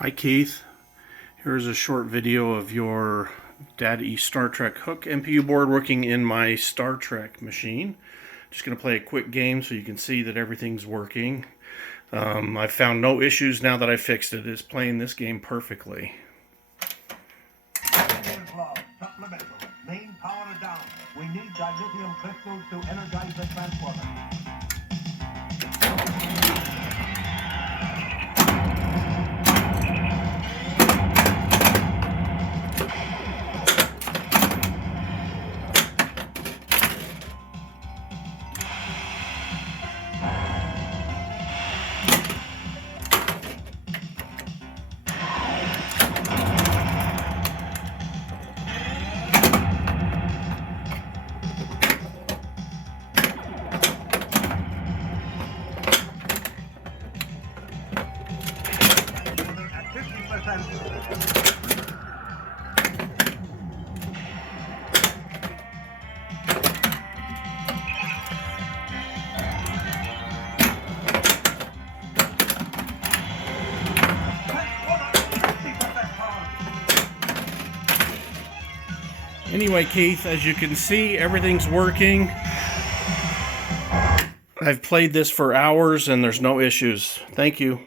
Hi Keith, here's a short video of your Dad East Star Trek Hook MPU board working in my Star Trek machine. Just going to play a quick game so you can see that everything's working. I've found no issues now that I fixed it. It's playing this game perfectly. Main power down. We need dilithium crystals to energize the transporter. Anyway, Keith, as you can see, everything's working. I've played this for hours and there's no issues. Thank you.